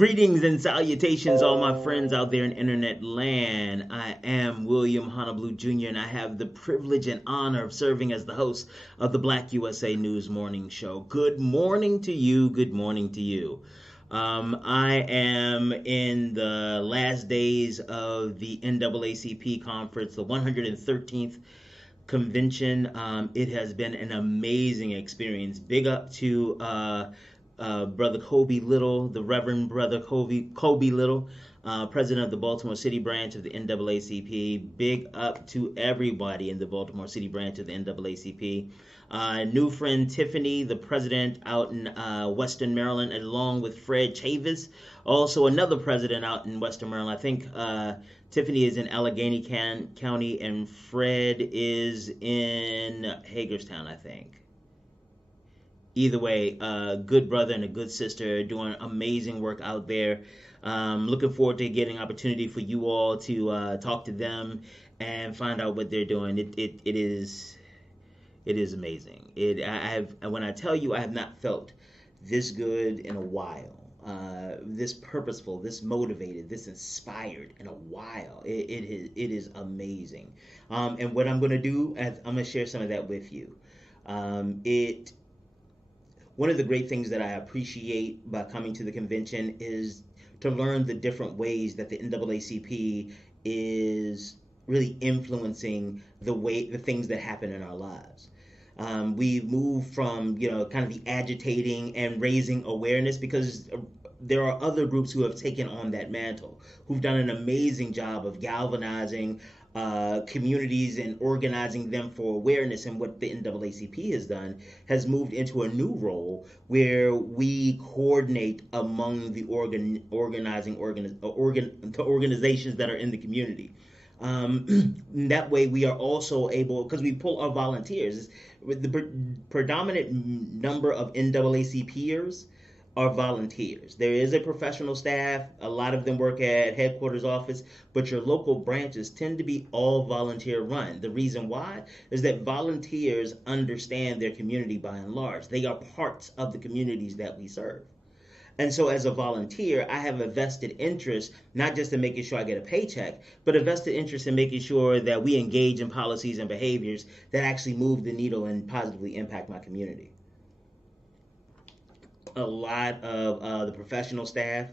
Greetings and salutations, all my friends out there in internet land. I am William Honolulu Jr., and I have the privilege and honor of serving as the host of the Black USA News Morning Show. Good morning to you. Good morning to you. I am in the last days of the NAACP conference, the 113th convention. It has been an amazing experience. Big up to Brother Kobe Little, the Reverend Brother Kobe Little, president of the Baltimore City branch of the NAACP. Big up to everybody in the Baltimore City branch of the NAACP. New friend Tiffany, the president out in Western Maryland, along with Fred Chavis, also another president out in Western Maryland. I think Tiffany is in Allegheny County, and Fred is in Hagerstown, I think. Either way, a good brother and a good sister doing amazing work out there. Looking forward to getting an opportunity for you all to talk to them and find out what they're doing. It is amazing. When I tell you I have not felt this good in a while. This purposeful, this motivated, this inspired in a while. It is amazing. And what I'm going to do, I'm going to share some of that with you. One of the great things that I appreciate by coming to the convention is to learn the different ways that the NAACP is really influencing the things that happen in our lives. We move from, kind of the agitating and raising awareness, because there are other groups who have taken on that mantle, who've done an amazing job of galvanizing communities and organizing them for awareness. And what the NAACP has done has moved into a new role where we coordinate among the organizations that are in the community. That way we are also able, because we pull our volunteers. The predominant number of NAACPers are volunteers. There is a professional staff. A lot of them work at headquarters office, but your local branches tend to be all volunteer run. The reason why is that volunteers understand their community by and large. They are parts of the communities that we serve. And so as a volunteer, I have a vested interest, not just in making sure I get a paycheck, but a vested interest in making sure that we engage in policies and behaviors that actually move the needle and positively impact my community. A lot of the professional staff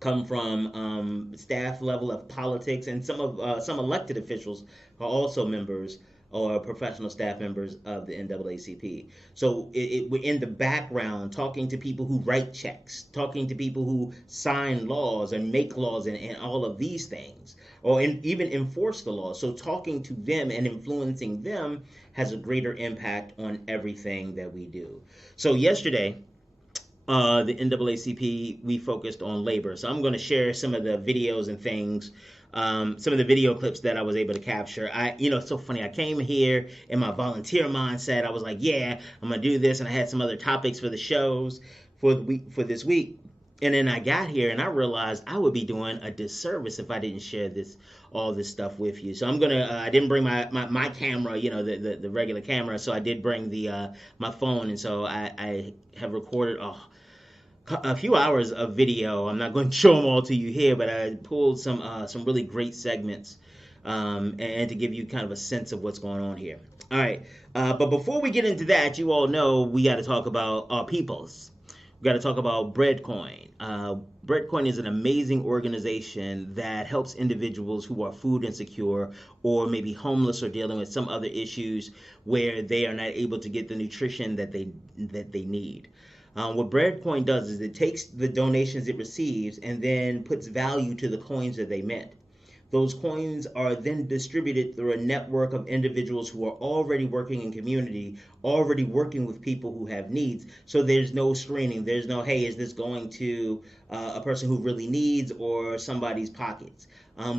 come from staff level of politics, and some elected officials are also members or professional staff members of the NAACP. So we're in the background talking to people who write checks, talking to people who sign laws and make laws and all of these things, or even enforce the law. So talking to them and influencing them has a greater impact on everything that we do. So yesterday, the NAACP, we focused on labor. So I'm going to share some of the videos and things, some of the video clips that I was able to capture. It's so funny. I came here in my volunteer mindset. I was like, yeah, I'm going to do this. And I had some other topics for the shows for this week. And then I got here and I realized I would be doing a disservice if I didn't share all this stuff with you. So I'm gonna. I didn't bring my camera, the regular camera. So I did bring my phone, and so I have recorded a few hours of video. I'm not going to show them all to you here, but I pulled some really great segments, and to give you kind of a sense of what's going on here. All right, but before we get into that, you all know we got to talk about our peoples. We got to talk about Breadcoin. Breadcoin is an amazing organization that helps individuals who are food insecure or maybe homeless or dealing with some other issues where they are not able to get the nutrition that they need. What Breadcoin does is it takes the donations it receives and then puts value to the coins that they mint. Those coins are then distributed through a network of individuals who are already working in community, already working with people who have needs. So there's no screening. There's no, hey, is this going to a person who really needs or somebody's pockets?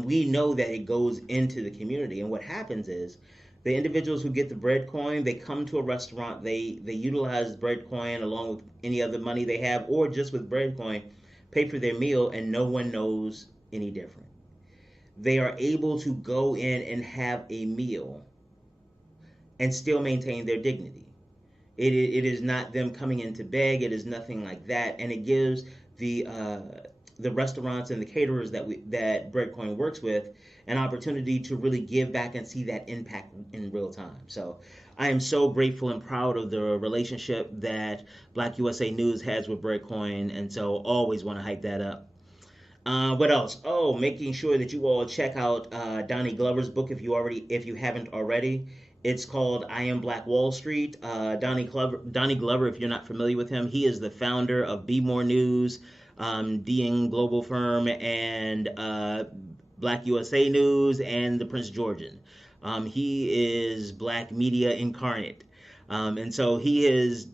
We know that it goes into the community. And what happens is the individuals who get the Breadcoin, they come to a restaurant, they utilize Breadcoin along with any other money they have, or just with Breadcoin, pay for their meal, and no one knows any different. They are able to go in and have a meal and still maintain their dignity. It is not them coming in to beg. It is nothing like that. And it gives the the restaurants and the caterers that Breadcoin works with an opportunity to really give back and see that impact in real time. So I am so grateful and proud of the relationship that Black USA News has with Breadcoin, and so always want to hype that up. What else? Oh, making sure that you all check out Donnie Glover's book if you haven't already. It's called I Am Black Wall Street. Donnie Glover, if you're not familiar with him, he is the founder of Be More News, DN Global Firm, and Black USA News, and the Prince Georgian. He is Black media incarnate. And so he has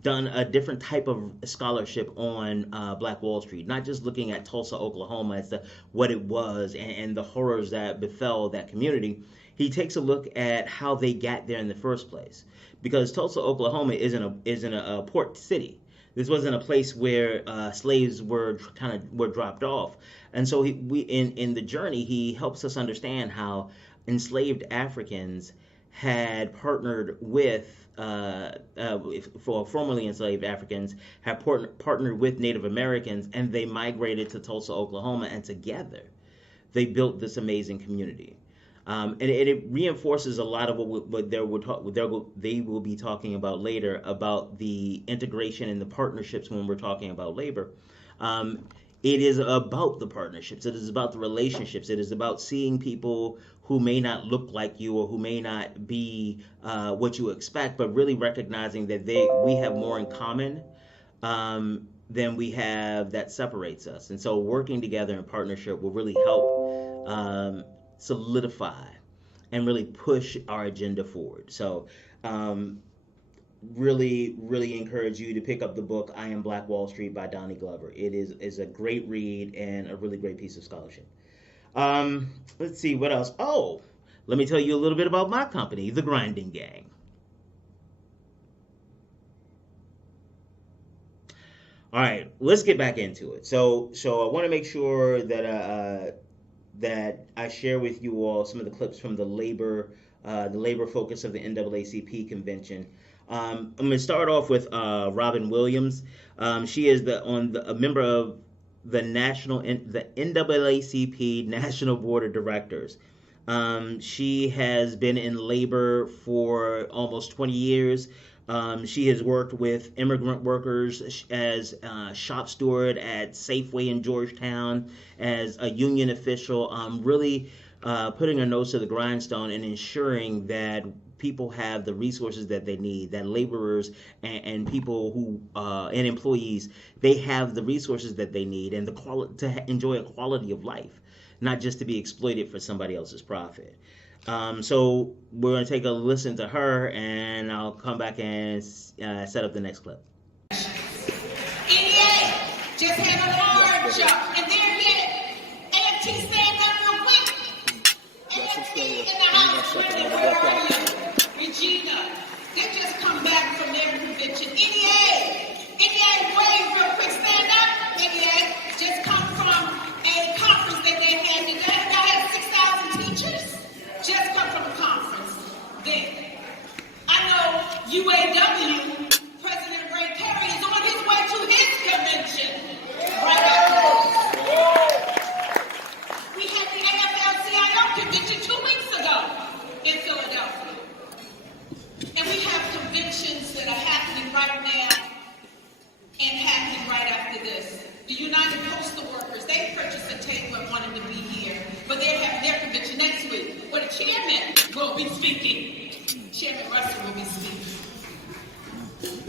done a different type of scholarship on Black Wall Street, not just looking at Tulsa, Oklahoma as what it was and the horrors that befell that community. He takes a look at how they got there in the first place, because Tulsa, Oklahoma isn't a port city. This wasn't a place where slaves were dropped off, and so in the journey he helps us understand how enslaved Africans had partnered with for formerly enslaved Africans had partnered with Native Americans, and they migrated to Tulsa, Oklahoma, and together they built this amazing community. And it reinforces a lot of what they will be talking about later about the integration and the partnerships when we're talking about labor. It is about the partnerships. It is about the relationships. It is about seeing people who may not look like you or who may not be what you expect, but really recognizing that we have more in common than we have that separates us. And so working together in partnership will really help solidify and really push our agenda forward. So really encourage you to pick up the book I Am Black Wall Street by Donnie Glover. It is a great read and a really great piece of scholarship. Let's see what else. Oh, let me tell you a little bit about my company, The Grinding Gang. All right, let's get back into it. So I want to make sure that that I share with you all some of the clips from the labor focus of the NAACP Convention. I'm going to start off with Robin Williams. She is a member of the NAACP National Board of Directors. She has been in labor for almost 20 years. She has worked with immigrant workers as shop steward at Safeway in Georgetown, as a union official, really putting her nose to the grindstone and ensuring that people have the resources that they need, that laborers and people who and employees, they have the resources that they need and to enjoy a quality of life, not just to be exploited for somebody else's profit. So we're going to take a listen to her, and I'll come back and set up the next clip. NEA just had an orange and they're here. AFT stand up real quick. AFT in the house, where are you? Regina, they just come back from their convention. NEA, wave real quick, stand up. NEA just come from a conference that they had. Did that have 6,000 teachers? Just come from a conference. Then, I know UAW, President Ray Perry, is on his way to his convention. Right after this. We had the AFL-CIO convention 2 weeks ago in Philadelphia. And we have conventions that are happening right now and happening right after this. The United Postal Workers, they purchased a table and wanted to be here, but they're having their convention next week, where the chairman will be speaking. Chairman Russell will be speaking.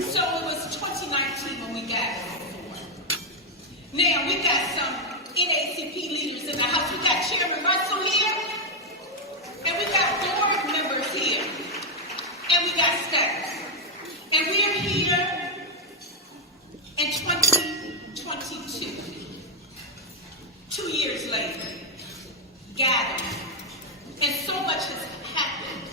So it was 2019 when we got here before. Now we got some NAACP leaders in the house. We got Chairman Russell here, and we got board members here. And we got staff. And we're here in 2022. 2 years later, gathered. And so much has happened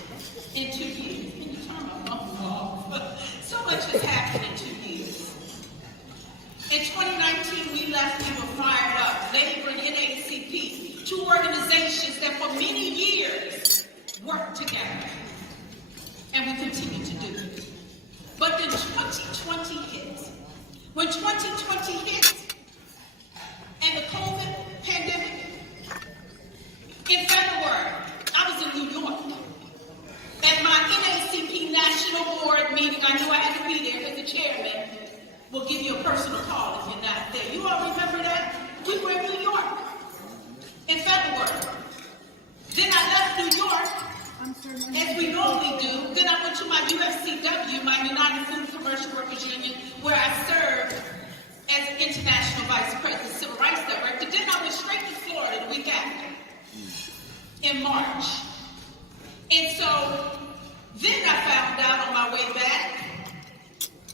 in 2 years. Can you turn my phone off? So much has happened in 2 years. In 2019, we were fired up. Labor and NAACP, two organizations that for many years worked together. And we continue to do it. But then 2020 hit. When 2020 hit, and the where I served as International Vice President, Civil Rights Director. Then I went straight to Florida the week after, in March. And so then I found out on my way back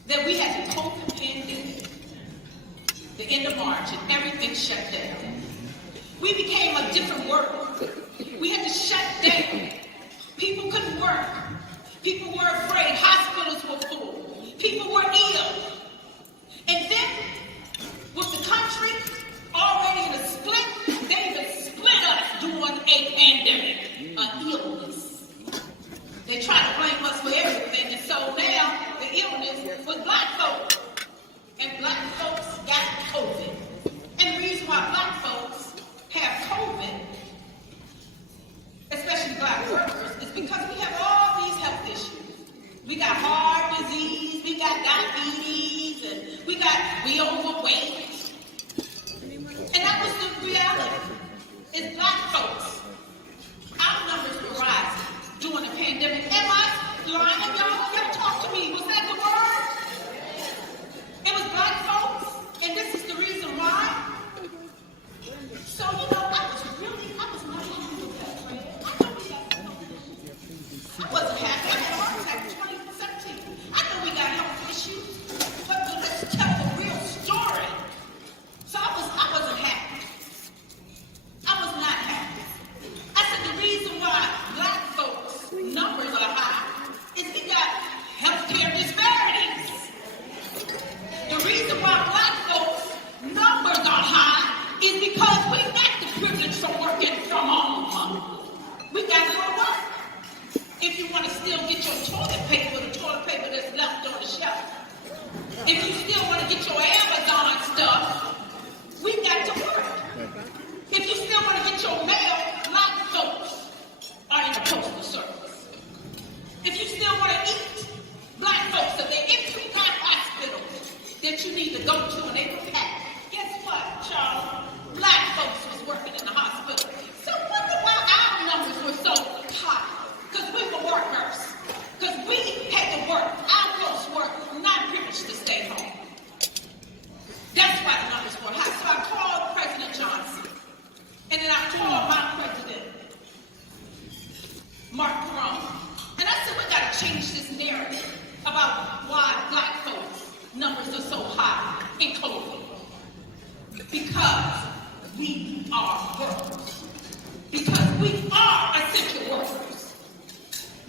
that we had the COVID pandemic, the end of March, and everything shut down. We became a different world. We had to shut down. People couldn't work. People were afraid. Hospitals were full. People were ill. And then, with the country already in a split, they even split us during a pandemic, an illness. They try to blame us for everything, and so now the illness was black folks. And black folks got COVID. And the reason why black folks have COVID, especially black workers, is because we have all these health issues. We got heart disease, we got diabetes, and we overweight. And that was the reality. It's black folks. Our numbers were rising during the pandemic. Am I lying, y'all? Y'all talk to me. Was that the word? It was black folks, and this is the reason why. So, I was not happy with that, Fred. I wasn't happy. I had a heart attack in 2017. I know we got health issues, but let's tell the real story. So I wasn't happy. I was not happy. I said the reason why black folks' numbers are high is we got healthcare disparities. The reason why black folks' numbers are high is because we got the privilege of working from home. We got to go to work. If you want to still get your toilet paper, the toilet paper that's left on the shelf. If you still want to get your Amazon stuff, we got to work. If you still want to get your mail, black folks are in the postal service. If you still want to eat, black folks are there. If you got hospitals that you need to go to and they were packed, guess what, Charles? Black folks was working in the hospital. So wonder why our numbers were so high. Because we were workers. Because we had to work. Our folks were not privileged to stay home. That's why the numbers were high. So I called President Johnson. And then I called my president, Mark Crone. And I said, we got to change this narrative about why black folks' numbers are so high in COVID. Because we are workers. Because we are essential workers.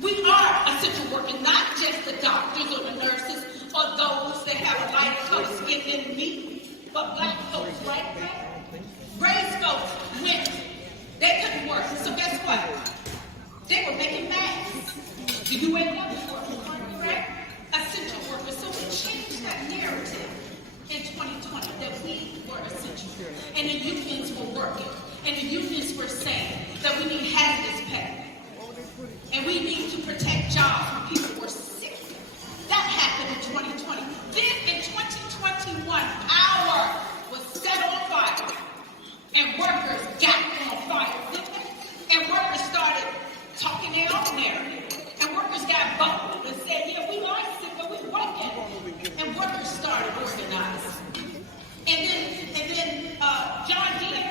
We are essential workers, not just the doctors or the nurses or those that have a lighter color skin than me, but black folks, right? Race folks went. They couldn't work. So guess what? They were making masks. The UN was working, correct? Essential workers. So we changed that narrative in 2020 that we were essential. And the unions were working. And the unions were saying that we need hazardous pay. And we need to protect jobs when people were sick. That happened in 2020. Then in 2021, power was set on fire. And workers got on fire. And workers started talking their own narrative. And workers got bold and said, yeah, we are sick, but we're working. And workers started organizing. And then John Deere,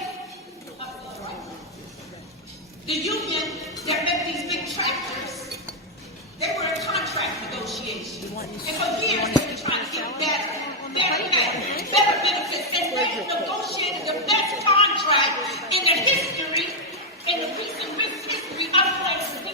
the union that made these big tractors, they were in contract negotiations. And for years they were trying to get better benefits. And they negotiated the best contract in the history, in the recent history of places.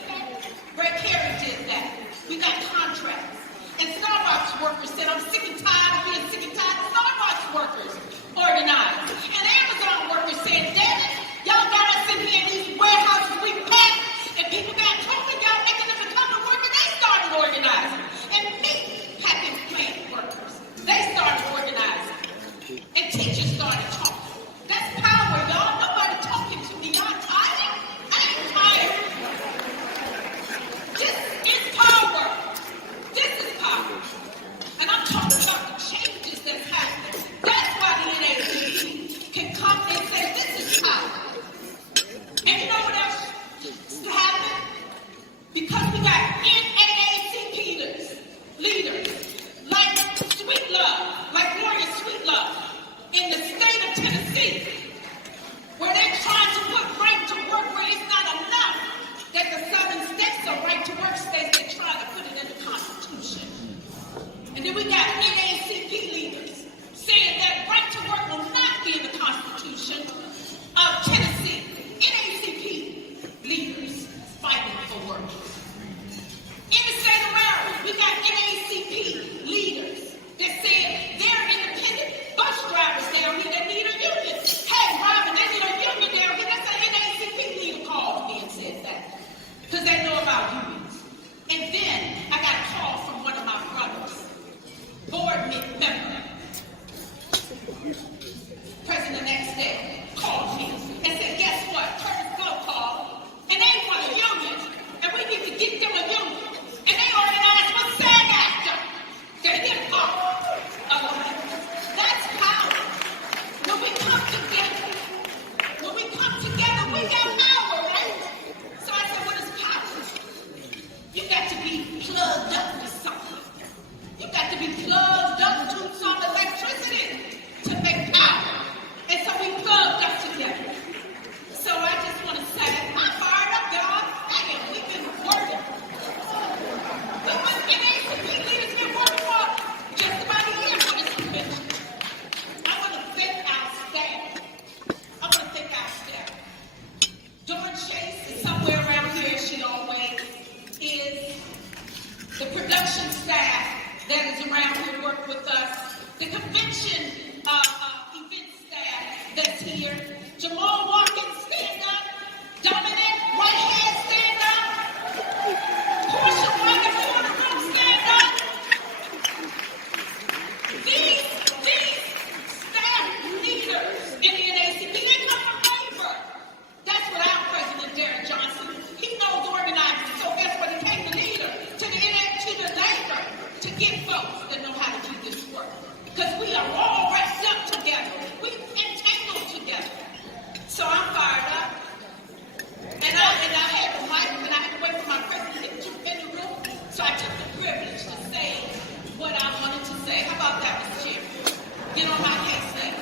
Brett Carey did that. We got contracts. And Starbucks workers said, I'm sick and tired of being sick and tired. Starbucks workers organized. And Amazon workers said, damn it, y'all got us in here in these warehouses we packed, and people got COVID, y'all making them to come to work, and they started organizing. And meat packing plant workers, they started organizing. day called me and said, guess what? Curtis Blow called, and they want a union, and we need to get them a union. And they organized for SAG after. They didn't call. That's power. When we come together, we got power, right? So I said, what is power? You got to be plugged up with something. You got to be plugged up to some electricity to make power. And so we plugged up together. So I just want to say, I'm fired up, y'all. Hey, we've been working. NAACP leaders been working for just about a year for this convention. I want to thank our staff. Dawn Chase is somewhere around here, she always is. The production staff that is around here work with us. The convention event staff that's here. Jamal Watkins, stand up. Dominic Whitehead, stand up. Portia White, if you're in the room, stand up. These staff leaders in the NAACP, they come from labor. That's what our president, Derek Johnson, he knows organizing. So guess what? He came the leader to the labor to get folks that know how to do this work. Because we are all wrapped up together. We entangled together. So I'm fired up. And I had the mic, and I had to wait for my president to get in the room. So I took the privilege to say what I wanted to say. How about that, Mr. Chairman? Get on my case now.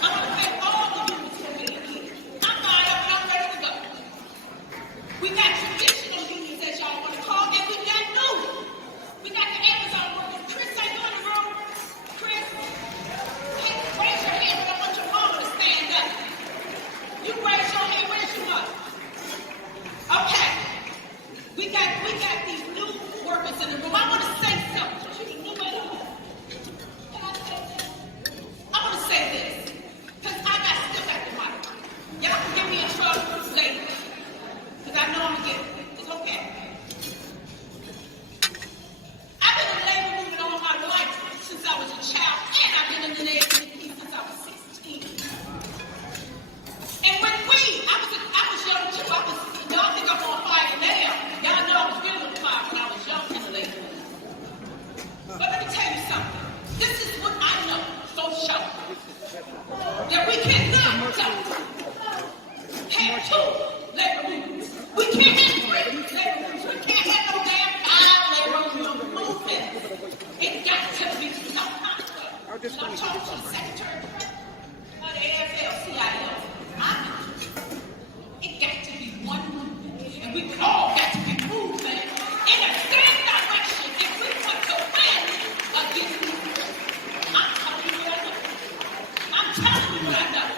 I want to thank all the unions for being here. I'm fired up and I'm ready to go. We got traditional unions, as y'all want to call, and we got new. We got the Amazon workers. Chris, are you in the room? Chris? Hey, raise your hand, but I want your mama to stand up. You raise your hand, where's your mother? Okay. We got these new workers in the room. I want to say something. Can I say something? I want to say this, because I still got the mic. Y'all can get me in trouble later, because I know I'm going to get it. It's okay. I've been in labor movement all my life since I was a child, and I've been in the NAACP since I was 16. And when I was young too. Y'all think I'm on fire now. Y'all know I was really on fire when I was young in the labor movement. But let me tell you something. This is what I know for sure. That we cannot have two labor movements. We can't have three labor movements. We can't have no damn 5 labor movements. It got to be some kind of way. And I'm talking to the Secretary of the AFL-CIO. It got to be one movement. And we all got to be moving in the same direction if we want to win against these. I'm telling you what I know. I'm telling you what I know.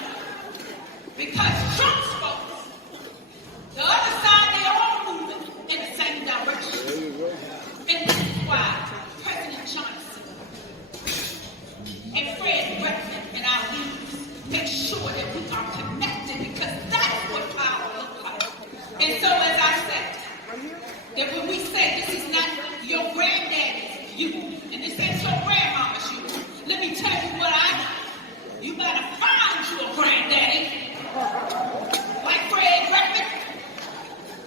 Because Trump's folks, the other side, they're all moving in the same direction. And this is why President Johnson and Fred Redmond and our leaders make sure that we are connected, because that's what power looks like. And so, as I said, that when we say this is not your granddaddy's youth, and this ain't your grandmama's youth, let me tell you what I know. You better find you a granddaddy, like Fred Redmond.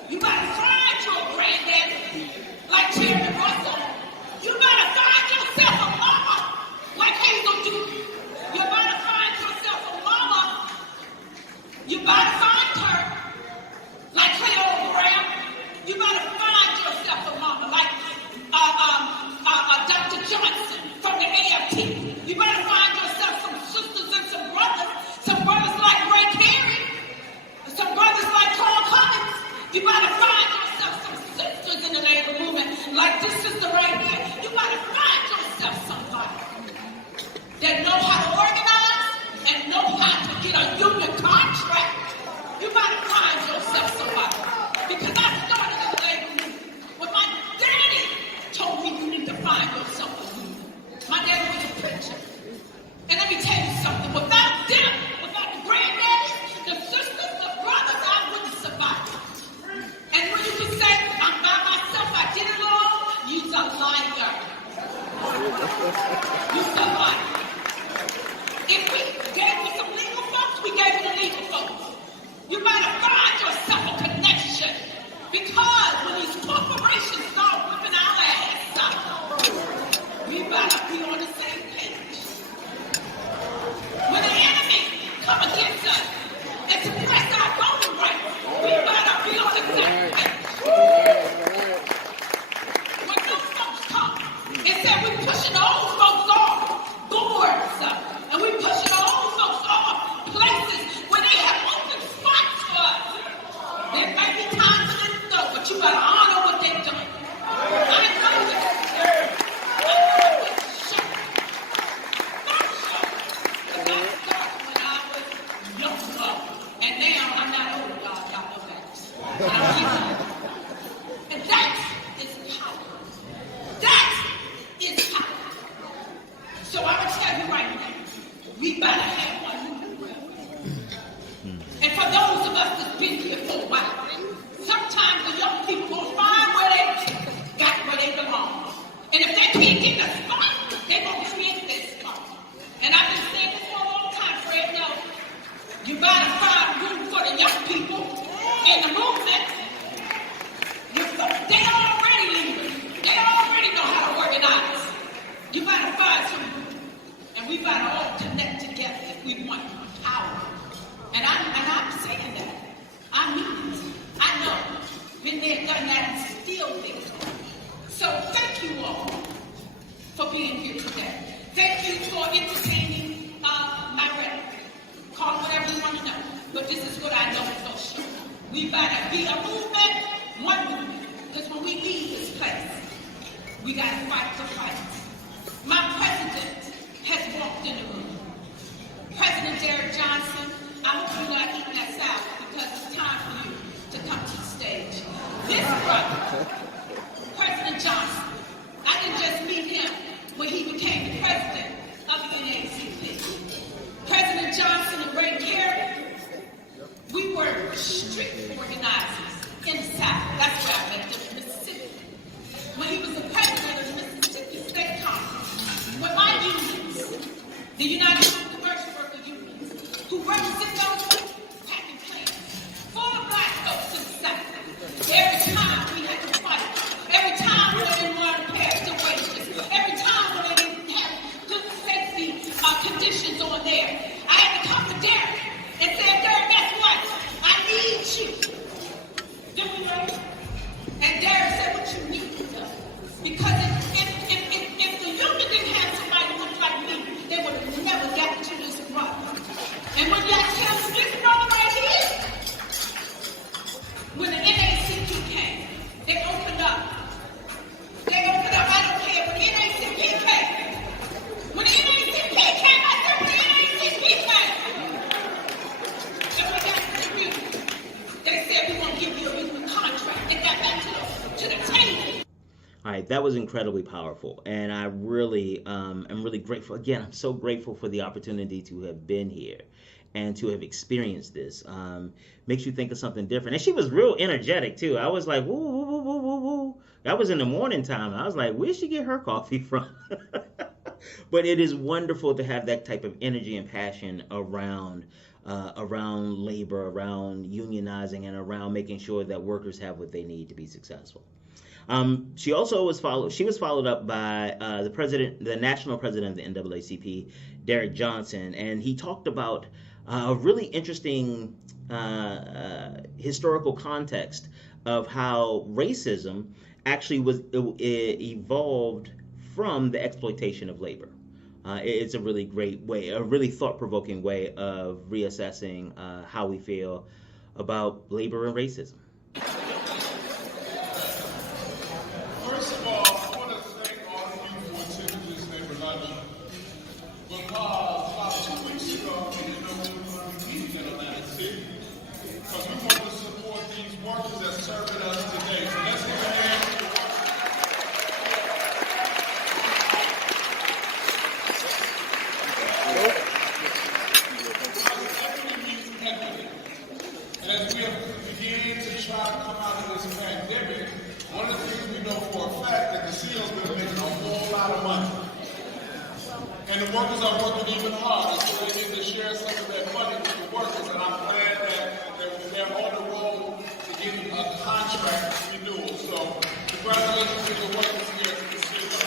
You better find you a granddaddy, like Jerry Russell. You better find yourself a mama, like Hazel Duke. You better find yourself a mama. You better find her, like Cleo Graham. You better find yourself a mama, like Dr. Johnson from the AFT. You better find yourself some sisters and some brothers like Ray Carey, some brothers like Carl Cummings. You better find yourself some sisters in the labor movement, like this sister right here. You better find yourself somebody that know how to organize and know how to get a union contract. You better find yourself somebody. Because I started in the labor movement when my daddy told me you need to find yourself a union. My daddy was a preacher. And let me tell you something. Without them, without the granddaddies, the sisters, the brothers, I wouldn't survive. And when you can say, I'm by myself, I did it all, you's a liar. You's a liar. If we gave you some legal folks, we gave come against us and suppress our voting rights, we better be on the same page. When new folks come and say we're pushing old folks off boards, and we're pushing old folks off places where they have open spots for us, there may be times for them to go, but you better honor what they've done. I know that. And now I'm not old, y'all know that. And that is power. That is power. So I'm going to tell you right now, we better have one movement. And for those of us that's been here for a while, sometimes the young people will find where they belong. And if they can't get the spot, they're going to create this spot. And I've been saying this for a long time, Fred. No, you gotta find room for the young people in the movement. They already leaders. They already know how to organize. You gotta find some room. And we gotta all connect together if we want power. And I'm saying that. I mean it. I know. Been there, done that, and still there. So thank you all for being here today. Thank you for entertaining my rhetoric. Call it whatever you want to know. But this is what I know for sure. We better be a movement, one movement. Because when we leave this place, we got to fight the fight. My president has walked in the room. President Derek Johnson, I hope you're not eating that salad because it's time for you to come to the stage. This brother, President Johnson, I didn't just meet him when he became the president of the NAACP. President Johnson and Ray Carey, we were street organizers in the South. That's where I met them in Mississippi. When he was the president of the Mississippi State Congress, with my unions, the United States Commercial Worker Unions, who represent those packing plants, full of black folks in the South. Every time we had to fight, every time we didn't want to pay the wages, every time we didn't have good safety conditions on there, I had to come to Derek and say, Derek, guess what? I need you. Did we know? And Derek said, what you need? Because if the union didn't have somebody who looked like me, they would have never gotten to this brother. And when y'all tell me this brother right here, when the NAACP came, they opened up. I don't care. When the NAACP came, when the NAACP came, I said, when the NAACP came. And when they got to the meeting, they said, we won't give you a union contract. They got back to the table. All right, that was incredibly powerful, and I really am really grateful. Again, I'm so grateful for the opportunity to have been here and to have experienced this. Makes you think of something different. And she was real energetic too. I was like, woo, woo, woo, woo, woo, woo. That was in the morning time. I was like, where'd she get her coffee from? But it is wonderful to have that type of energy and passion around labor, around unionizing, and around making sure that workers have what they need to be successful. She also was followed up by the national president of the NAACP, Derek Johnson, and he talked about a really interesting historical context of how racism actually evolved from the exploitation of labor. It's a really great way, a really thought-provoking way of reassessing how we feel about labor and racism. First of all, I want to thank all of you for attending this neighbor luncheon. Because about 2 weeks ago, we didn't know we were going to be meeting in Atlantic City. Because we want to support these workers that serving us today. So let's give a hand to the workers. And as we have begun to try to come out of this pandemic, one of the things we know for a fact that the CEO's been making a whole lot of money. And the workers are working even harder, so they need to share some of that money with the workers. And I'm glad that they're on the road to getting a contract renewal. So congratulations to the workers here at the CEO.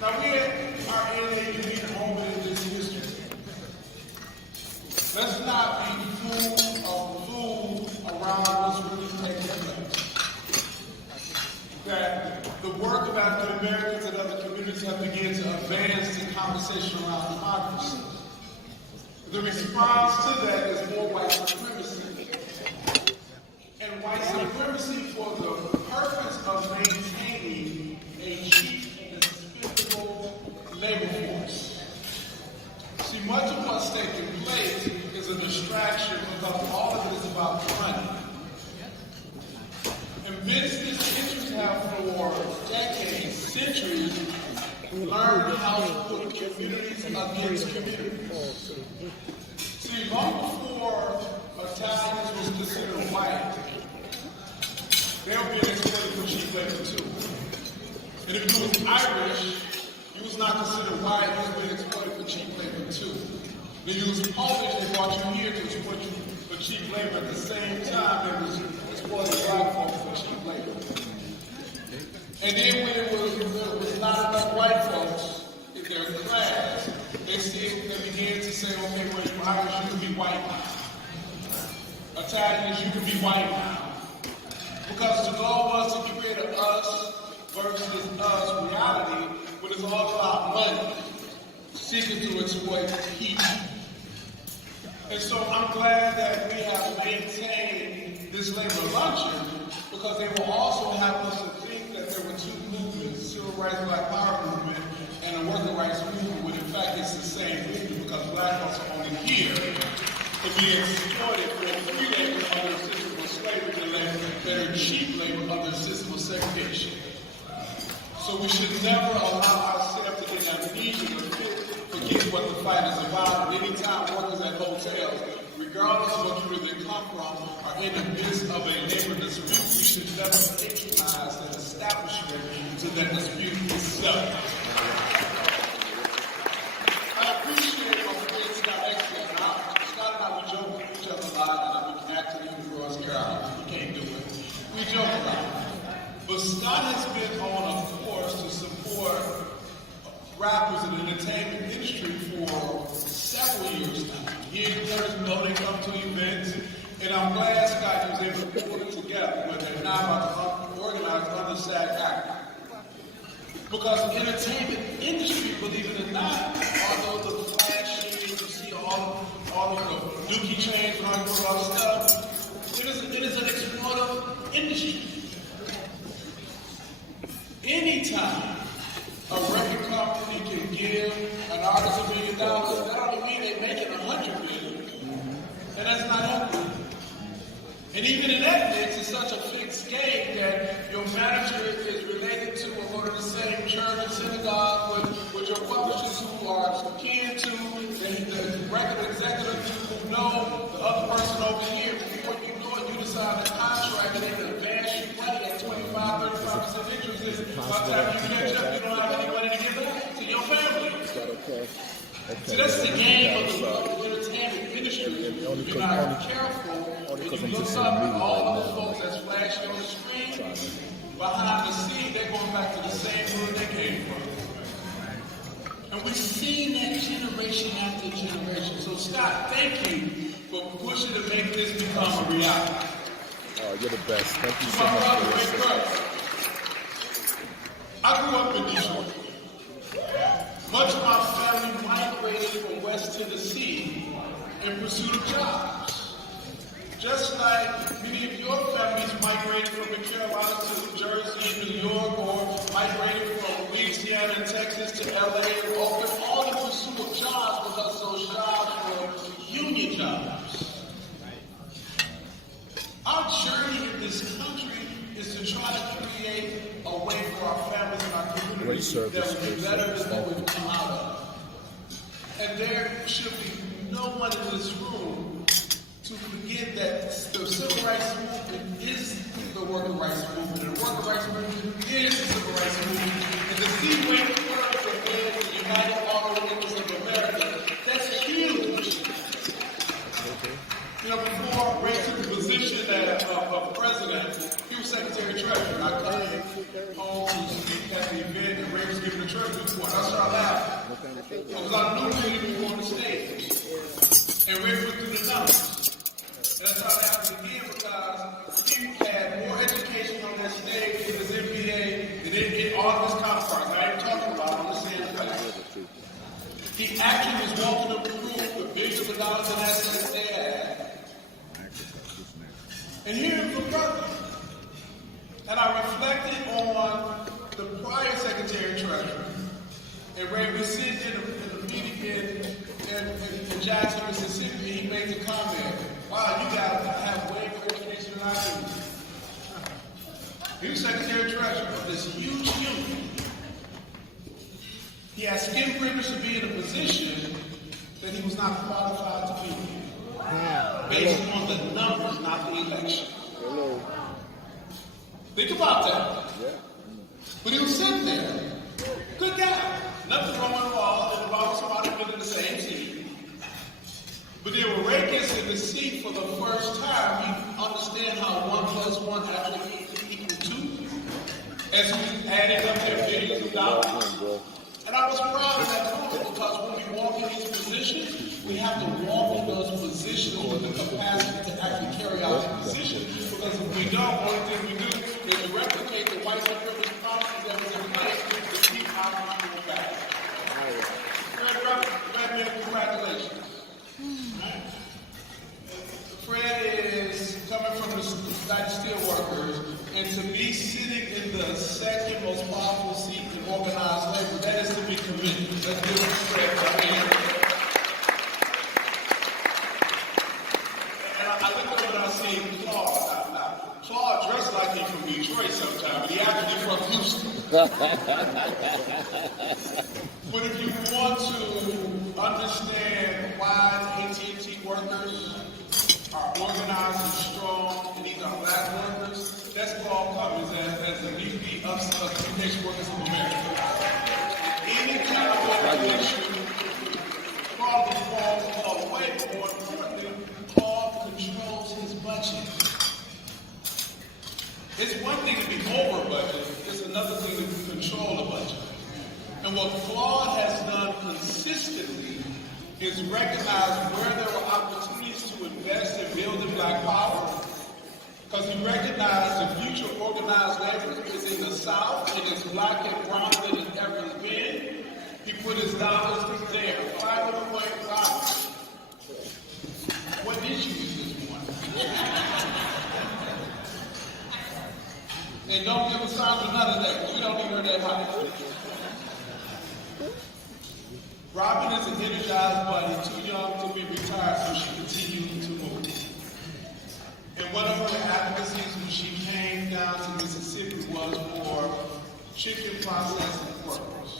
Now Now we are in a unique moment in this history. Let's not be fooled around what's really taking place. That the work of African Americans and other communities have begun to advance the conversation around democracy. The response to that is more white supremacy. And white supremacy for the purpose of maintaining a cheap and despicable labor force. See, much of what's taking place is a distraction because all of it is about money. And business interests have for decades, centuries, learned how to put communities against communities. See, long before Italians was considered white, they were being exploited for cheap labor too. And if you was Irish, you was not considered white, you was being exploited for cheap labor too. Then you was Polish, they brought you here to exploit you for cheap labor at the same time they was exploiting black folks for cheap labor. And then when there was not enough white folks in their class, they began to say, okay, well, you Irish, you can be white now. Italians, you can be white now. Because the goal was to create an us versus us reality when it's all about money, seeking to exploit people. And so I'm glad that we have maintained this labor luncheon because they will also have us to think that there were two movements, the Civil Rights Black Power movement and the Worker Rights movement, when in fact it's the same movement because black folks are only here to be exploited for free labor under the system of slavery and better cheap labor under the system of segregation. So we should never allow ourselves to get amnesia or forget what the fight is about. And anytime workers at hotels, regardless of what community they come from, are in the midst of a labor dispute, we should never patronize that establishment to that dispute itself. I appreciate my friend Scott Excellent. Scott and I, we joke with each other a lot, and we can actually even grow us Carolina. We can't do it. We joke a lot. But Scott has been on a course to support rappers in the entertainment industry for several years now. He encouraged them they come to events, and I'm glad Scott was able to put it together when they're now about to organize under SAG acting. Because the entertainment industry, believe it or not, although the flashy, you see all of the dookie chains and all that stuff, it is an exploitative industry. Anytime a record company can give an artist $1 million, that don't mean they're making $100 million. And that's not happening. And even in that mix, it's such a fixed game that your manager is related to or go to the same church and synagogue with your publishers who are kin to, and the record executives who know the other person over here. Before you know it, you decide a contract and they can advance you money at 25-35% interest. By the time you catch up, you don't have any money to give back to your family. So that's the game of the entertainment industry. If you're not careful, and you look up at all of the folks that's flashing on the screen, behind the scene, they're going back to the same room they came from. And we've seen that generation after generation. So Scott, thank you for pushing to make this become a reality. Oh, you're the best. Thank you so much for this. I grew up in Detroit. Much of my family migrated from West Tennessee in pursuit of jobs. Just like many of your families migrated from the Carolinas to New Jersey, New York, or migrated from Louisiana and Texas to LA and Oakland, all in pursuit of jobs because those jobs were union jobs. Our journey in this country is to try to create a way for our families and our communities that will be better than what we've come out of. And there should be no one in this room to forget that the civil rights movement is the worker rights movement, and the worker rights movement is the civil rights movement. And to see Wayne First ahead of the United Auto Workers of America, that's huge. You know, before Ray took the position of president, he was Secretary of Treasury. I came home to speak at the event and Ray was giving the Treasury report. I start laughing. Because I knew many people on the stage. And Rick went through the numbers. And I started laughing again because he had more education on that stage in his MBA than in all of his counterparts. I ain't talking about on the same place. He actually was walking up the room with billions of dollars in assets they had. And here's the brother. And I reflected on the prior Secretary of Treasury. And Ray was sitting in a meeting in Jackson, Mississippi, he made the comment, wow, you guys have way more education than I do. He was Secretary of Treasury of this huge union. He had skin privilege to be in a position that he was not qualified to be in. Based on the numbers, not the election. Hello. Think about that. Yeah. But he was sitting there. Good guy. Nothing wrong at all. It involved somebody been in the same seat. But then when Ray gets in the seat for the first time, he understands how 1 + 1 actually equals 2. As he's adding up their billions of dollars. And I was proud of that moment because when we walk in these positions, we have to walk in those positions with the capacity to actually carry out the position. Because if we don't, only thing we do is to replicate the white supremacist policies that was in place to keep our people back. Fred, congratulations. Fred is coming from the United Steelworkers, and to be sitting in the second most powerful seat in organized labor, that is to be commended. Let's give Fred a hand. And I looked over and I seen Claude. Now, Claude dressed like he from Detroit sometimes, but he actually from Houston. But if you want to understand why AT&T workers are organized and strong, and these are black workers, that's Paul Cummins as the VP of Communication Workers of America. Any kind of organization, Paul falls Paul away, but more importantly, Paul controls his budget. It's one thing to be over budget, it's another thing to control a budget. And what Claude has done consistently is recognize where there were opportunities to invest in building black power, because he recognized the future of organized labor is in the South, and it's black and brown than it's ever been. He put his dollars there. $500. What did you use this morning? And don't give a sign for none of that, because we don't need her that high. Robin is an energized body, too young to be retired, so she continued to move. And one of her advocacies when she came down to Mississippi was for chicken processing workers.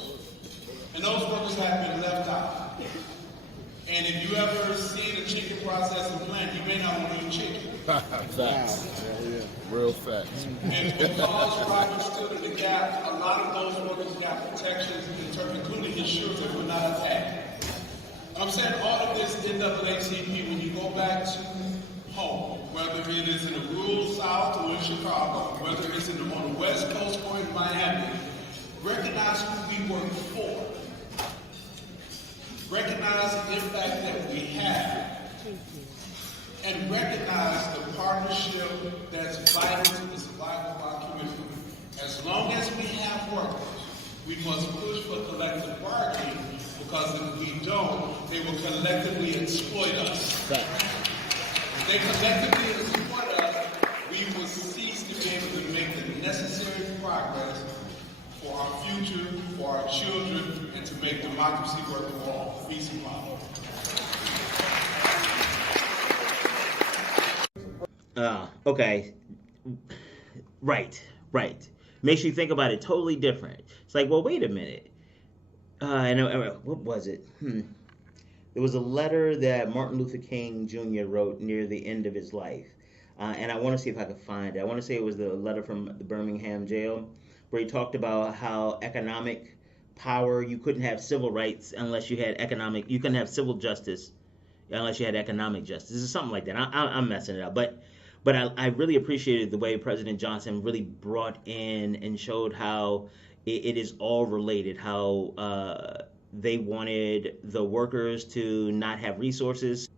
And those workers have been left out. And if you ever seen a chicken processing plant, you may not want to eat chicken. Facts. Yeah. Real facts. And because Robin stood in the gap, a lot of those workers got protections, including insurance, that were not attacked. I'm saying all of this NAACP, when you go back to home, whether it is in the rural South or in Chicago, whether it's on the West Coast or in Miami, recognize who we work for. Recognize the impact that we have. And recognize the partnership that's vital to the survival of our community. As long as we have workers, we must push for collective bargaining, because if we don't, they will collectively exploit us. If they collectively exploit us, we will cease to be able to make the necessary progress for our future, for our children, and to make democracy work for all. Peace and power. Okay. Right. Makes you think about it totally different. It's like, well, wait a minute. What was it? There was a letter that Martin Luther King Jr. wrote near the end of his life. And I want to see if I can find it. I want to say it was the letter from the Birmingham jail, where he talked about how economic power, you couldn't have civil rights unless you had economic, you couldn't have civil justice unless you had economic justice. It's something like that. I'm messing it up. But I really appreciated the way President Johnson really brought in and showed how it is all related. How they wanted the workers to not have resources.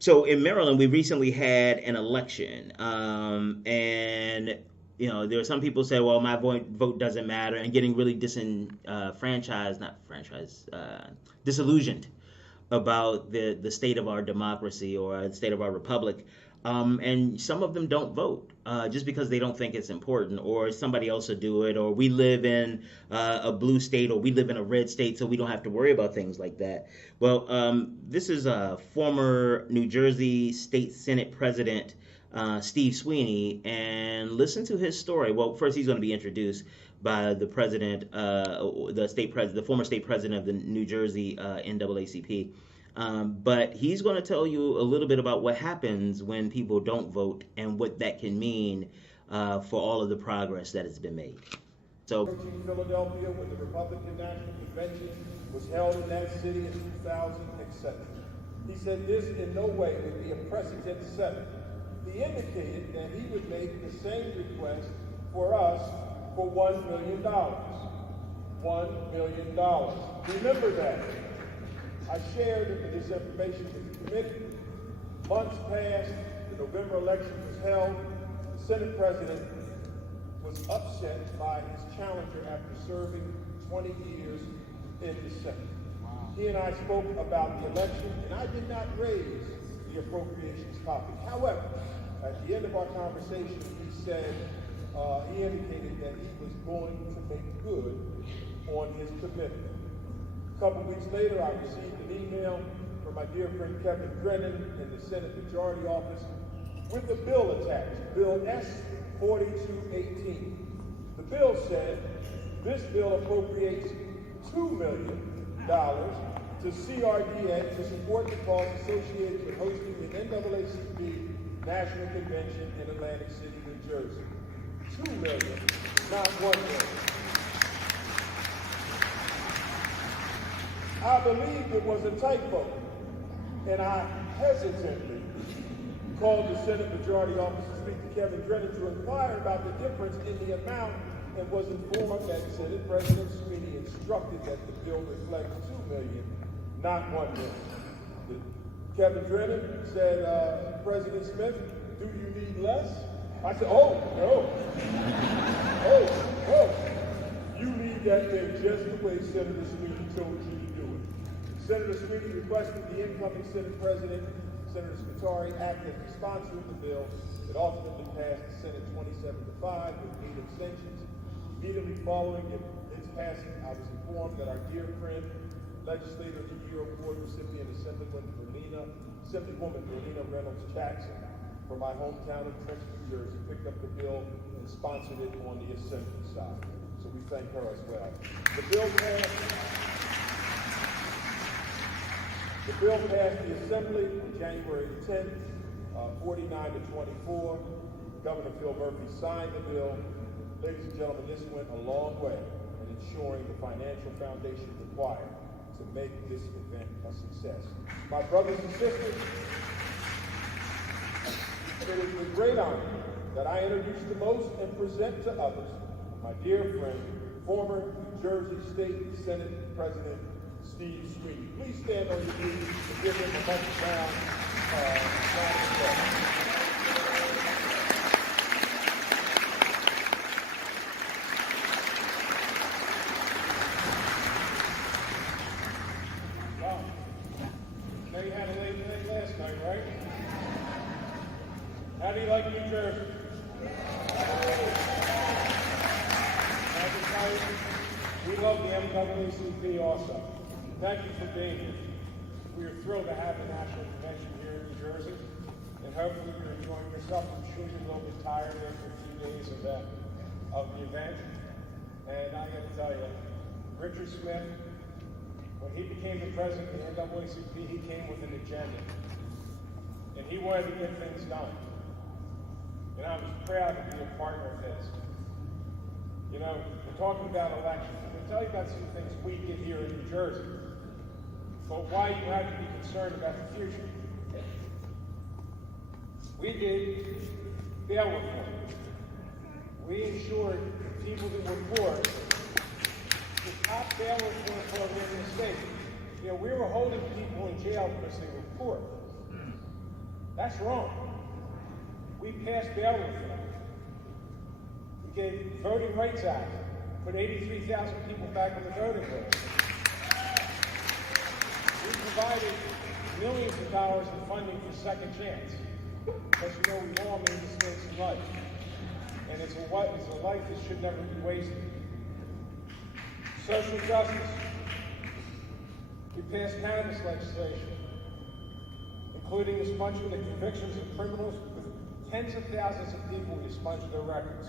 So in Maryland, we recently had an election, and there are some people say, "Well, my vote doesn't matter," and getting really disillusioned about the state of our democracy or the state of our republic. And some of them don't vote just because they don't think it's important, or somebody else will do it, or we live in a blue state, or we live in a red state, so we don't have to worry about things like that. Well, this is a former New Jersey State Senate President, Steve Sweeney, and listen to his story. Well, first he's going to be introduced by the president, the former state president of the New Jersey NAACP. But he's going to tell you a little bit about what happens when people don't vote and what that can mean for all of the progress that has been made. So, approaching Philadelphia when the Republican National Convention was held in that city in 2007. He said this in no way would be a precedent setter. He indicated that he would make the same request for us for $1 million. $1 million. Remember that. I shared this information with the committee. Months passed, the November election was held. The Senate president was upset by his challenger after serving 20 years in the Senate. He and I spoke about the election, and I did not raise the appropriations topic. However, at the end of our conversation, he said, he indicated that he was going to make good on his commitment. A couple weeks later, I received an email from my dear friend Kevin Drennan in the Senate Majority Office with a bill attached, Bill S-4218. The bill said, this bill appropriates $2 million to CRDN to support the cause associated with hosting the NAACP National Convention in Atlantic City, New Jersey. $2 million, not $1 million. I believed it was a typo, and I hesitantly called the Senate Majority Office to speak to Kevin Drennan to inquire about the difference in the amount, and was informed that Senate President Sweeney instructed that the bill reflect $2 million, not $1 million. Kevin Drennan said, President Smith, do you need less? I said, oh, no. You need that thing just the way Senator Sweeney told you to do it. Senator Sweeney requested the incoming Senate President, Senator Spatari, act as the sponsor of the bill. It ultimately passed the Senate 27-5 with 8 abstentions. Immediately following its passing, I was informed that our dear friend, Legislator of the Year Award recipient, Assemblywoman Berlina Reynolds Jackson, from my hometown of Trenton, New Jersey, picked up the bill and sponsored it on the Assembly side. So we thank her as well. The bill passed the Assembly on January 10th, 49-24. Governor Phil Murphy signed the bill. Ladies and gentlemen, this went a long way in ensuring the financial foundation required to make this event a success. My brothers and sisters, it is with great honor that I introduce the most and present to others my dear friend, former New Jersey State Senate President Steve Sweeney. Please stand on your feet and give him a much round of applause. How do you like New Jersey? We love the NAACP also. Thank you for being here. We are thrilled to have the National Convention here in New Jersey, and hopefully you're enjoying yourself. I'm sure you're a little bit tired after a few days of the event. And I got to tell you, Richard Smith, when he became the president of the NAACP, he came with an agenda. And he wanted to get things done. And I was proud to be a partner of his. You know, we're talking about elections. I'm going to tell you about some things we did here in New Jersey, but why you have to be concerned about the future. We did bail reform. We ensured people that were poor top bail reform program in the state. You know, we were holding people in jail because they were poor. That's wrong. We passed bail reform. We gave Voting Rights Act, put 83,000 people back on the voting rolls. We provided millions of dollars in funding for Second Chance. Because you know we all made mistakes in life. And it's a life that should never be wasted. Social justice. We passed cannabis legislation, including expunging the convictions of criminals. With tens of thousands of people, we expunged their records.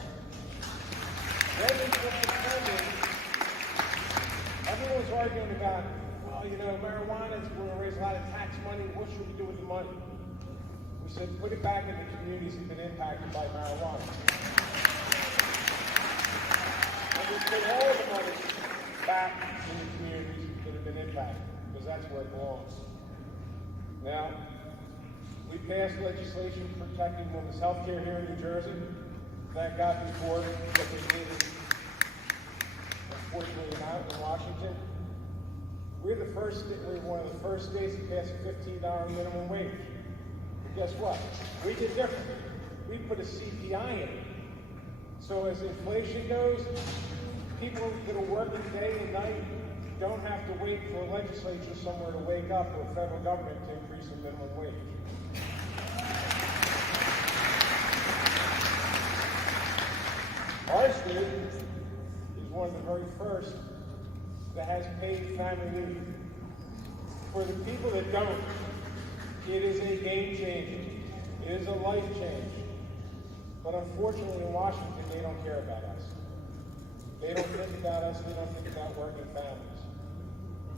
Then we took the spending. Everyone's arguing about, well, you know, marijuana is going to raise a lot of tax money. What should we do with the money? We said, put it back in the communities that have been impacted by marijuana. And we put all the money back in the communities that have been impacted, because that's where it belongs. Now, we passed legislation protecting women's health care here in New Jersey. Thank God before what they did, unfortunately, out in Washington. We're one of the first states to pass a $15 minimum wage. Guess what? We did different. We put a CPI in it. So as inflation goes, people that are working day and night don't have to wait for a legislature somewhere to wake up or a federal government to increase the minimum wage. Our state is one of the very first that has paid family leave. For the people that don't, it is a game changer. It is a life change. But unfortunately in Washington, they don't care about us. They don't think about us. They don't think about working families.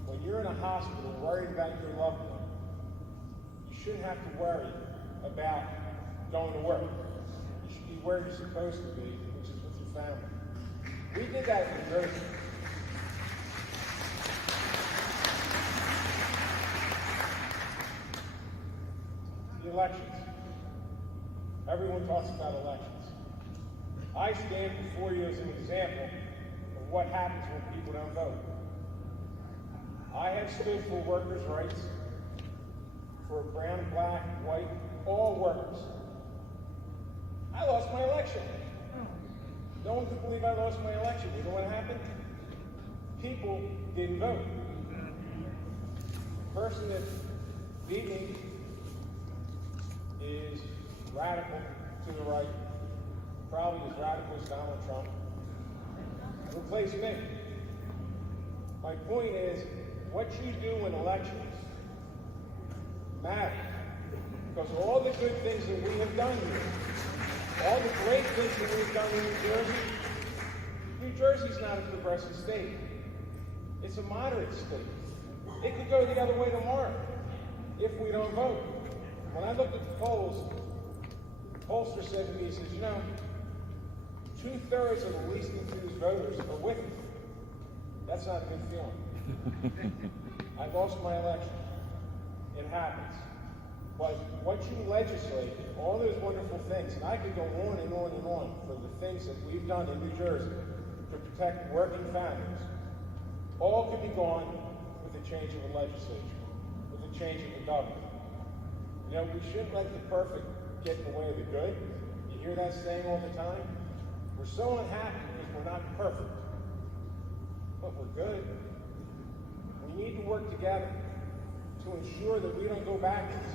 When you're in a hospital worried about your loved one, you shouldn't have to worry about going to work. You should be where you're supposed to be, which is with your family. We did that in New Jersey. Elections. Everyone talks about elections. I stand before you as an example of what happens when people don't vote. I have stood for workers' rights, for brown, black, white, all workers. I lost my election. No one could believe I lost my election. You know what happened? People didn't vote. The person that beat me is radical to the right, probably as radical as Donald Trump. Replace me. My point is, what you do in elections matters. Because all the good things that we have done here, all the great things that we've done in New Jersey's not a progressive state. It's a moderate state. It could go the other way tomorrow if we don't vote. When I looked at the polls, the pollster said to me, he says, you know, 2/3 of the least enthused voters are with me. That's not a good feeling. I lost my election. It happens. But what you legislate, all those wonderful things, and I could go on and on and on for the things that we've done in New Jersey to protect working families, all could be gone with the change of the legislature, with the change of the government. You know, we shouldn't let the perfect get in the way of the good. You hear that saying all the time? We're so unhappy because we're not perfect. But we're good. We need to work together to ensure that we don't go backwards.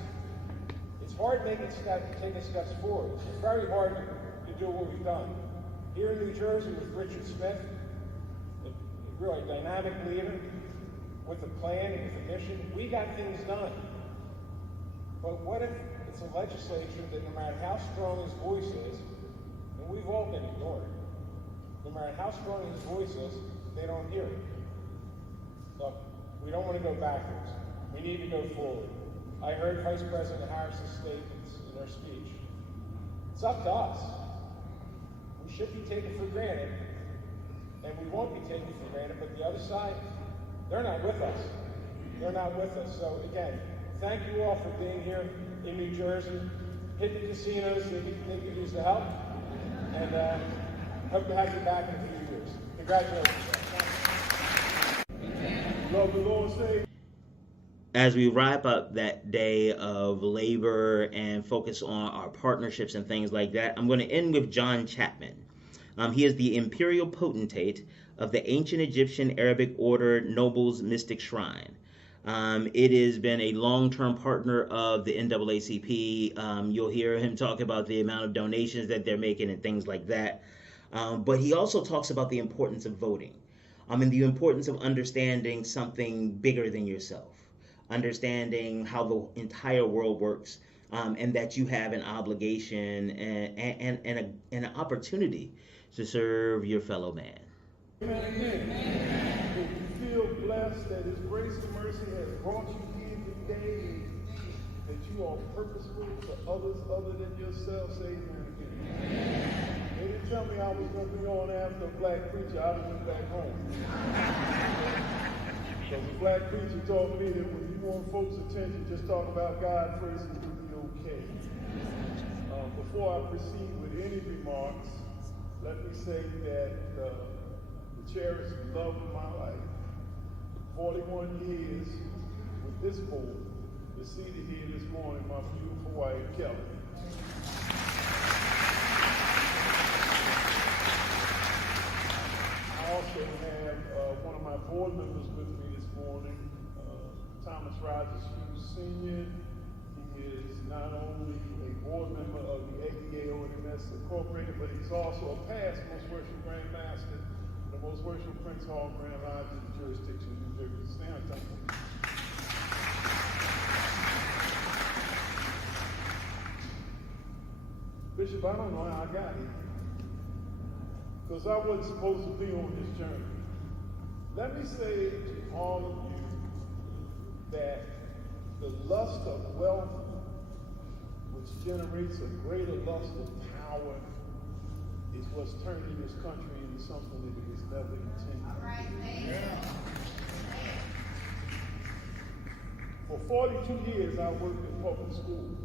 It's hard taking steps forward. It's very hard to do what we've done. Here in New Jersey with Richard Smith, a really dynamic leader, with a plan and with a mission, we got things done. But what if it's a legislature that no matter how strong his voice is, and we've all been ignored, no matter how strong his voice is, they don't hear it. Look, we don't want to go backwards. We need to go forward. I heard Vice President Harris's statements in her speech. It's up to us. We should be taken for granted, and we won't be taken for granted, but the other side, they're not with us. They're not with us. So again, thank you all for being here in New Jersey. Hit the casinos, they could use the help. And hope to have you back in a few years. Congratulations. Love the Lord, say. As we wrap up that day of labor and focus on our partnerships and things like that, I'm going to end with John Chapman. He is the imperial potentate of the ancient Egyptian Arabic order Nobles Mystic Shrine. It has been a long-term partner of the NAACP. You'll hear him talk about the amount of donations that they're making and things like that. But he also talks about the importance of voting, and the importance of understanding something bigger than yourself, understanding how the entire world works, and that you have an obligation and an opportunity to serve your fellow man. Amen. If you feel blessed that His grace and mercy has brought you here today, that you are purposeful to others other than yourself, say amen again. They didn't tell me I was going to be on after a black preacher. I went back home. So the black preacher told me that when you want folks' attention, just talk about God first and you'll be okay. Before I proceed with any remarks, let me say that the cherished love of my life, 41 years with this board, is seated here this morning, my beautiful wife, Kelly. I also have one of my board members with me this morning, Thomas Rogers Hughes Sr. He is not only a board member of the AEA-ONMS Incorporated, but he's also a past Most Worshipful Grand Master, the Most Worshipful Prince Hall Grand Lodge in the jurisdiction of New Jersey. Stand up. Bishop, I don't know how I got here, because I wasn't supposed to be on this journey. Let me say to all of you that the lust of wealth, which generates a greater lust of power, is what's turning this country into something that it was never intended. All right, for 42 years, I worked in public schools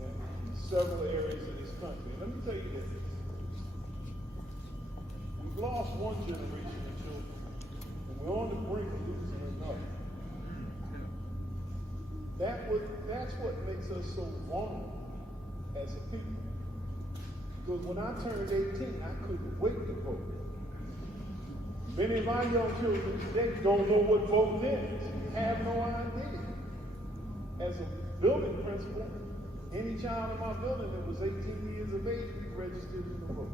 in several areas of this country. Let me tell you this. We've lost one generation of children, and we're on the brink of losing another. That's what makes us so vulnerable as a people. Because when I turned 18, I couldn't wait to vote. Many of our young children today don't know what voting is, have no idea. As a building principal, any child in my building that was 18 years of age, we registered in the vote.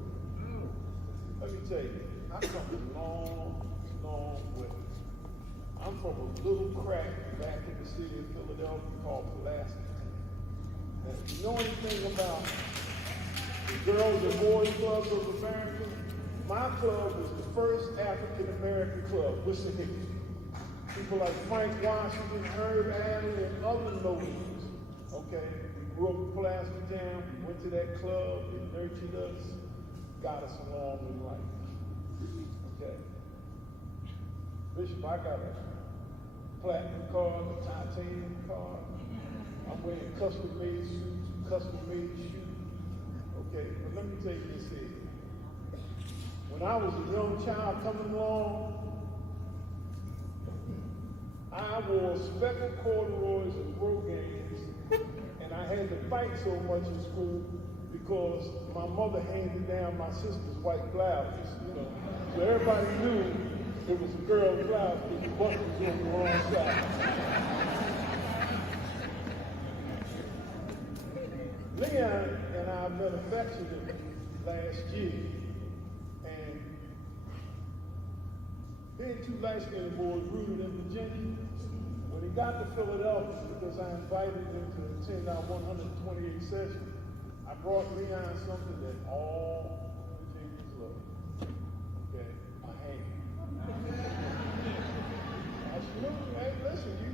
Let me tell you, I've come a long, long way. I'm from a little crack back in the city of Philadelphia called Pulaski. Now, if you know anything about the Girls and Boys Clubs of America, my club was the first African-American club with some history. People like Frank Washington, Herb Allen, and other notables. Okay, we grew up in Pulaski Town. We went to that club. It nurtured us, got us along in life. Okay. Bishop, I got a platinum card, a titanium card. I'm wearing custom-made suits, custom-made shoes. Okay, but let me tell you this here. When I was a young child coming along, I wore speckled corduroys and brogans, and I had to fight so much in school because my mother handed down my sister's white blouses, So everybody knew it was a girl's blouse because the button was on the wrong side. Leon and I met affectionately last year, and being two light-skinned boys rooted in Virginia, when he got to Philadelphia, because I invited him to attend our 128th session, I brought Leon something that all Virginians love. Okay, my hand. I said, look, hey, listen, you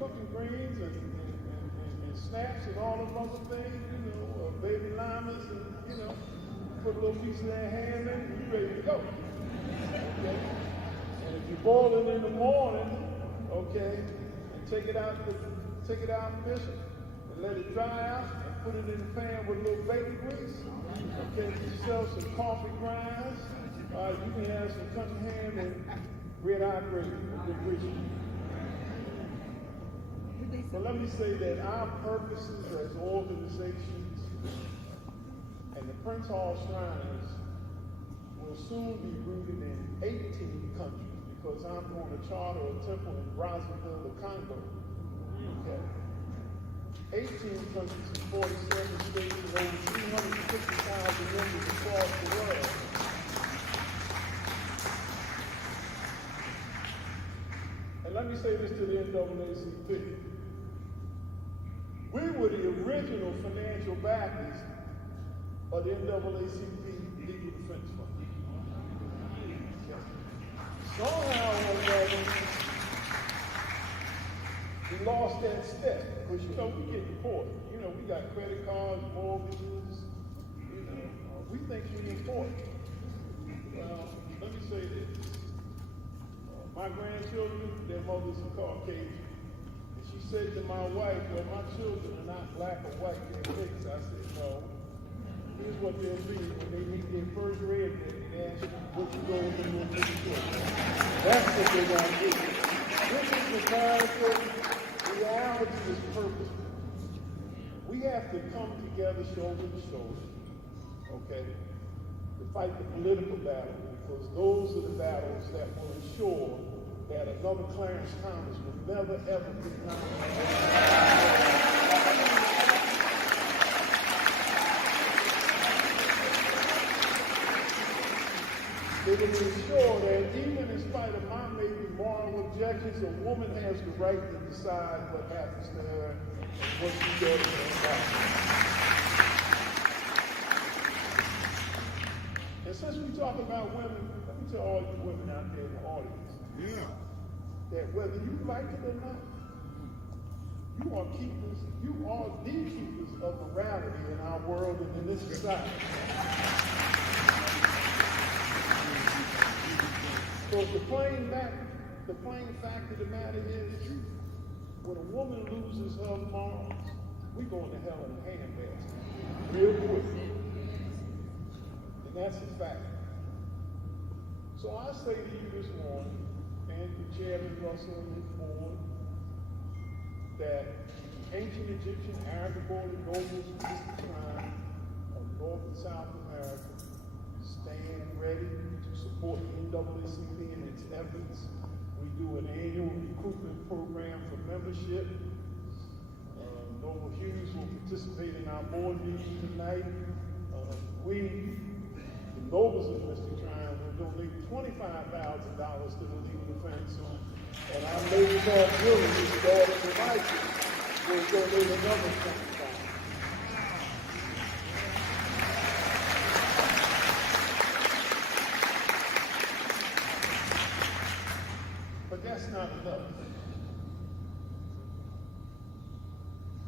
cooking greens and snaps and all those other things, baby llamas, and put a little piece of that ham in, and you're ready to go. Okay? And if you boil it in the morning, okay, and take it out and fish it, and let it dry out, and put it in the pan with a little bacon grease. Okay, get yourself some coffee grinds. You can have some country ham and Red Eye Brady, we appreciate you. But let me say that our purposes as organizations and the Prince Hall Shriners will soon be rooted in 18 countries because I'm going to charter a temple in Brazzaville, the Congo. Okay. 18 countries in 47 states and over 350,000 members across the world. And let me say this to the NAACP. We were the original financial backers of the NAACP Legal Defense Fund. Somehow or another, we lost that step because we get important. We got credit cards, mortgages. We think we're important. Well, let me say this: my grandchildren, their mothers are Caucasian. She said to my wife, well, my children are not black or white, they're mixed. I said, no. Here's what they'll be when they meet their first redneck and ask you what you go with them to the children. That's what they're going to do. This is America. Reality is purposeful. We have to come together shoulder to shoulder, okay, to fight the political battle, because those are the battles that will ensure that another Clarence Thomas will never, ever be nominated. It will ensure that even in spite of my maybe moral objections, a woman has the right to decide what happens to her and what she does in her life. And since we talk about women, let me tell all you women out there in the audience, that whether you like it or not, you are the keepers of morality in our world and in this society. So the plain fact of the matter is, when a woman loses her morals, we go to hell in a handbasket real quick. And that's a fact. So I say to you this morning, and to Chairman Russell and his board, that ancient Egyptian, Arabic-born nobles of this time of North and South America stand ready to support the NAACP in its efforts. We do an annual recruitment program for membership. Noble Hughes will participate in our board meeting tonight. We, the nobles of Mr. Tryon, will donate $25,000 to the legal defense. And our lady called Julie, his daughter tonight, will donate another $25,000. But that's not enough.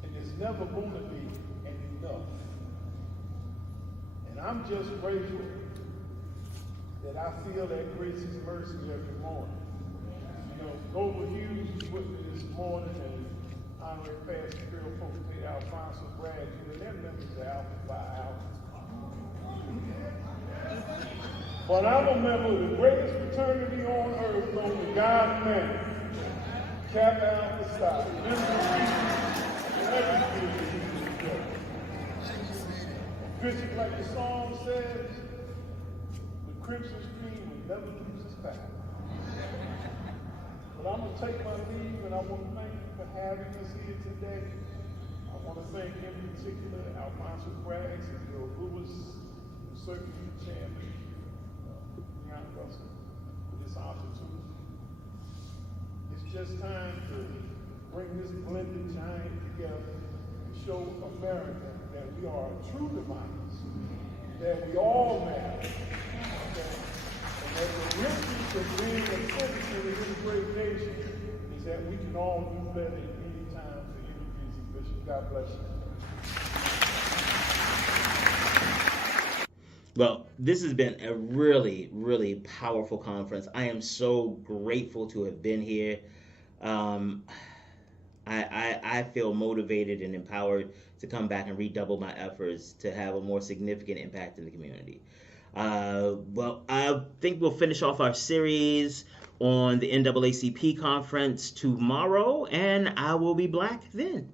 And there's never going to be enough. And I'm just grateful that I feel that grace's mercy every morning. Noble Hughes was with me this morning, and Honorary Pastor Carol Pope Alfonso graduate, and they're members of Alpha Phi Alpha. But I'm a member of the greatest fraternity on earth, known to God and man, Kappa Alpha Psi, Bishop, like the song says, the Crimson Stream will never lose its power. But I'm going to take my leave, and I want to thank you for having us here today. I want to thank in particular Alfonso Braggs and Bill Lewis, the Circuit Chairman, Leon Russell, for this opportunity. It's just time to bring this blended giant together and show America that we are a true democracy, that we all matter, okay? And that the richness of being a citizen of this great nation is that we can all do better at any time for any reason. Bishop, God bless you. Well, this has been a really, really powerful conference. I am so grateful to have been here. I feel motivated and empowered to come back and redouble my efforts to have a more significant impact in the community. Well, I think we'll finish off our series on the NAACP conference tomorrow, and I will be black then.